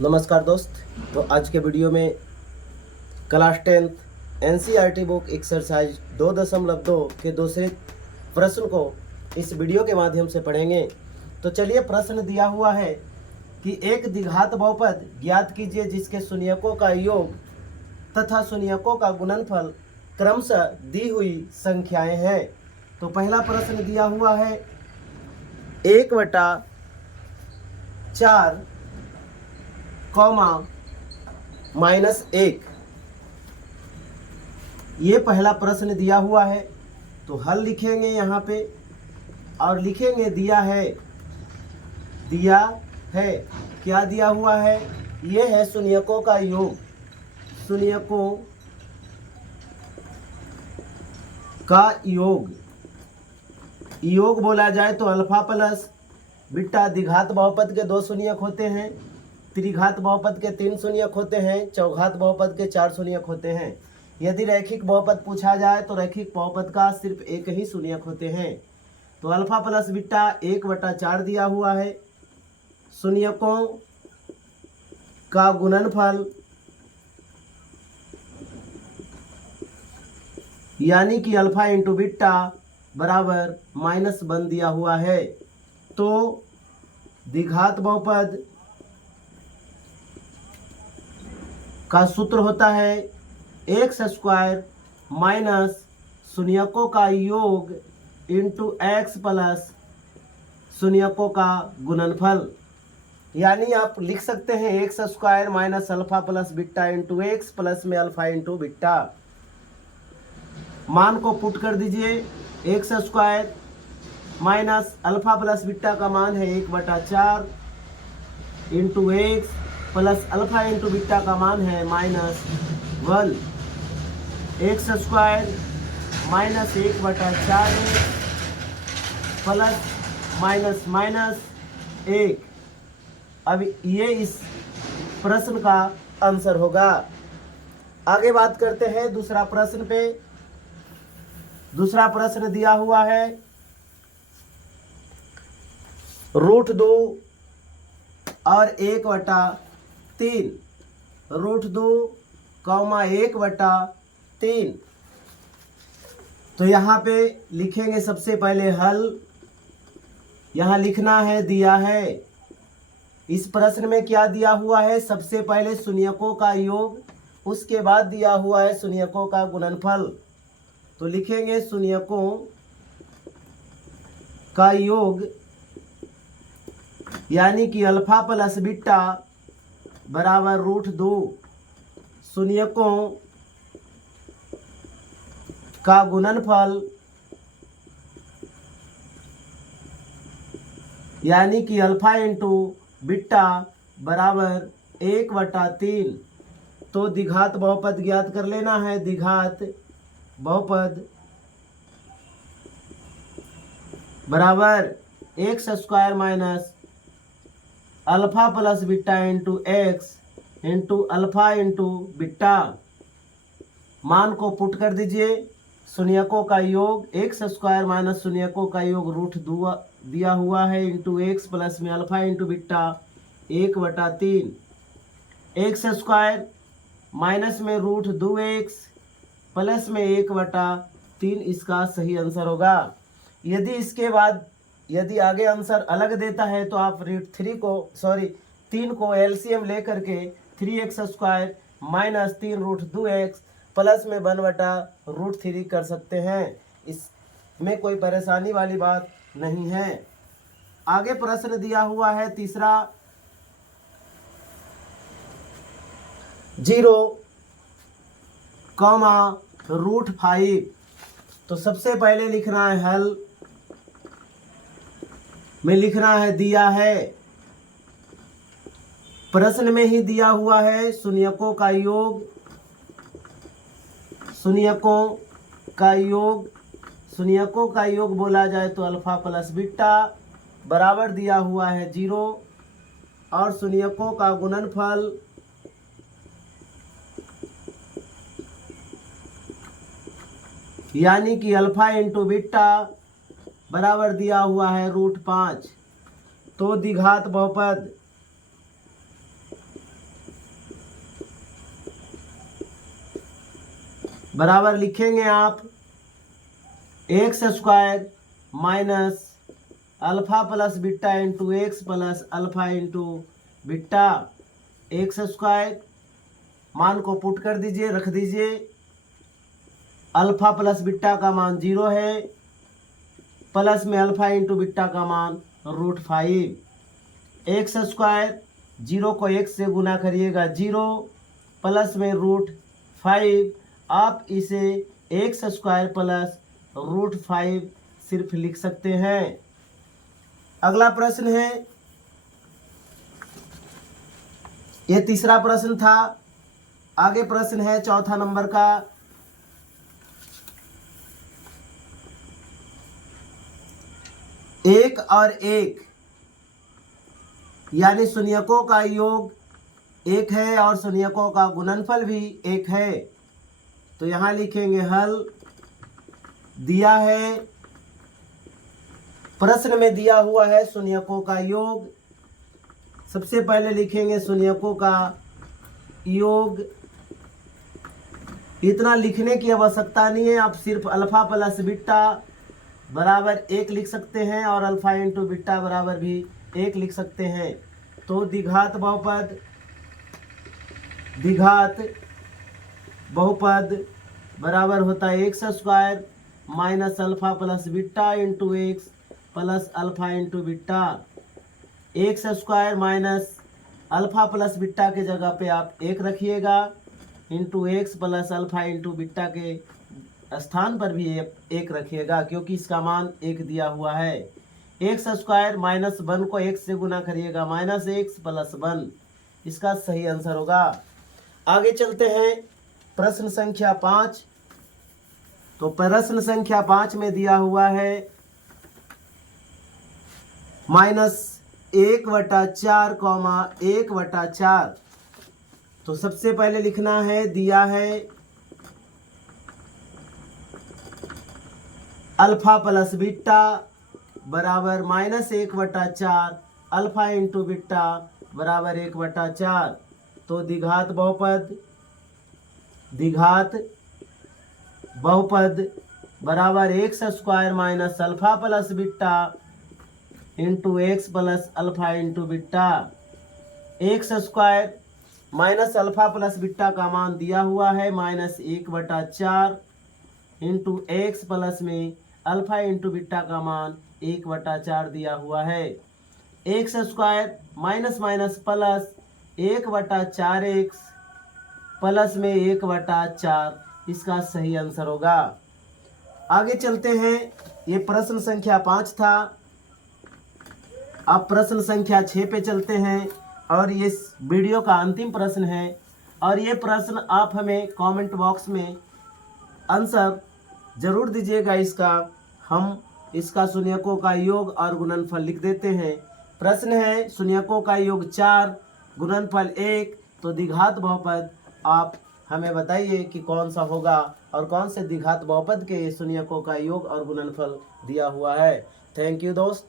नमस्कार दोस्त। तो आज के वीडियो में class 10th NCERT book exercise 2.2 के दूसरे प्रश्न को इस वीडियो के माध्यम से पढ़ेंगे। तो चलिए, प्रश्न दिया हुआ है कि एक द्विघात बहुपद ज्ञात कीजिए जिसके शून्यकों का योग तथा शून्यकों का गुणनफल क्रमशः दी हुई संख्याएं हैं। तो पहला प्रश्न दिया हुआ है 1/4 कॉमा -1। ये पहला प्रश्न दिया हुआ है। तो हल लिखेंगे यहाँ पे और लिखेंगे दिया है क्या दिया हुआ है। ये है शून्यकों का योग। शून्यकों का योग बोला जाए तो अल्फा प्लस बीटा द्विघात बहुपद के 2 शून्यक होते हैं, त्रिघात बहुपद के 3 शून्यक होते हैं, चौघात बहुपद के 4 शून्यक होते हैं। यदि रैखिक बहुपद पूछा जाए तो रैखिक बहुपद का सिर्फ एक ही शून्यक होते हैं। तो अल्फा प्लस बीटा 1/4 दिया हुआ है। शून्यकों का गुणनफल यानी कि अल्फा इंटू बीटा बराबर -1 दिया हुआ है। तो द्विघात बहुपद का सूत्र होता है x² माइनस शून्यकों का योग इंटू x प्लस शून्यकों का गुणनफल। यानी आप लिख सकते हैं x² minus alpha plus beta into x plus में अल्फा इंटू बीटा। मान को पुट कर दीजिए। x² minus alpha plus beta का मान है 1/4 into x plus alpha into beta का मान है -1। x² minus 1/4 plus -1। अब ये इस प्रश्न का आंसर होगा। आगे बात करते हैं दूसरा प्रश्न पे। दूसरा प्रश्न दिया हुआ है √2 और 1/3। √2, 1/3। तो यहाँ पे लिखेंगे सबसे पहले हल। यहाँ लिखना है दिया है। इस प्रश्न में क्या दिया हुआ है? सबसे पहले शून्यकों का योग, उसके बाद दिया हुआ है शून्यकों का गुणनफल। तो लिखेंगे शून्यकों का योग यानी कि अल्फा प्लस बीटा बराबर √2। शून्यकों का गुणनफल यानी कि अल्फा इंटू बीटा बराबर 1/3। तो द्विघात बहुपद ज्ञात कर लेना है। द्विघात बहुपद बराबर x² minus alpha plus beta into x into alpha into beta. मान को पुट कर दीजिए। शून्यकों का योग x² माइनस शून्यकों का योग √2 दिया हुआ है इंटू एक्स प्लस में alpha into beta 1/3। x² minus में √2x प्लस में 1/3 इसका सही आंसर होगा। यदि इसके बाद आगे आंसर अलग देता है तो आप 3 को एलसीएम लेकर के 3x² माइनस 3√2x प्लस में 1/√3 कर सकते हैं। इसमें कोई परेशानी वाली बात नहीं है। आगे प्रश्न दिया हुआ है तीसरा 0,5। तो सबसे पहले लिखना है हल में लिखना है दिया है। प्रश्न में ही दिया हुआ है शून्यकों का योग। शून्यकों का योग बोला जाए तो अल्फा प्लस बीटा बराबर दिया हुआ है 0 और शून्यकों का गुणनफल यानी कि अल्फा इंटू बीटा बराबर दिया हुआ है √5। तो द्विघात बहुपद बराबर लिखेंगे आप x square minus alpha plus beta into x plus alpha into beta. X square मान को पुट कर दीजिए, रख दीजिए। अल्फा प्लस बीटा का मान 0 है, प्लस में अल्फा इंटू बीटा का मान √5। एक्स स्क्वायर 0 को x से गुना करिएगा 0, प्लस में √5। आप इसे एक्स स्क्वायर प्लस √5 सिर्फ लिख सकते हैं। अगला प्रश्न है, ये तीसरा प्रश्न था। आगे प्रश्न है चौथा नंबर का। एक और एक यानी शून्यकों का योग एक है और शून्यकों का गुणनफल भी एक है। तो यहाँ लिखेंगे हल। दिया है, प्रश्न में दिया हुआ है शून्यकों का योग। सबसे पहले लिखेंगे शून्यकों का योग। इतना लिखने की आवश्यकता नहीं है, आप सिर्फ अल्फा प्लस बीटा बराबर 1 लिख सकते हैं और अल्फा इंटू बीटा बराबर भी 1 लिख सकते हैं। तो द्विघात बहुपद बराबर होता है x square minus alpha plus beta into x plus alpha into beta. X square minus alpha plus beta के जगह पे आप 1 रखिएगा, into x plus alpha into beta के स्थान पर भी 1 रखिएगा, क्योंकि इसका मान 1 दिया हुआ है। एक्स स्क्वायर माइनस 1 को x से गुना करिएगा, माइनस एक्स प्लस 1 इसका सही आंसर होगा। आगे चलते हैं प्रश्न संख्या 5। तो प्रश्न संख्या 5 में दिया हुआ है -1/4, 1/4। तो सबसे पहले लिखना है, दिया है अल्फा प्लस बीटा बराबर -1/4 अल्फा इंटू बीटा बराबर 1/4। तो द्विघात बहुपद बराबर x square minus alpha plus beta into x plus alpha into beta. X square minus alpha plus beta का मान दिया हुआ है -1/4 इंटू एक्स प्लस में अल्फा इंटू बीटा का मान 1/4 दिया हुआ है। X square minus minus plus 1/4x plus में 1/4 इसका सही आंसर होगा। आगे चलते हैं, ये प्रश्न संख्या 5 था। अब प्रश्न संख्या 6 पे चलते हैं और ये वीडियो का अंतिम प्रश्न है। और ये प्रश्न आप हमें कमेंट बॉक्स में आंसर जरूर दीजिएगा इसका। हम इसका शून्यकों का योग और गुणनफल लिख देते हैं। प्रश्न है शून्यकों का योग 4 गुणनफल 1। तो द्विघात बहुपद आप हमें बताइए कि कौन सा होगा और कौन से द्विघात बहुपद के शून्यकों का योग और गुणनफल दिया हुआ है। थैंक यू दोस्त।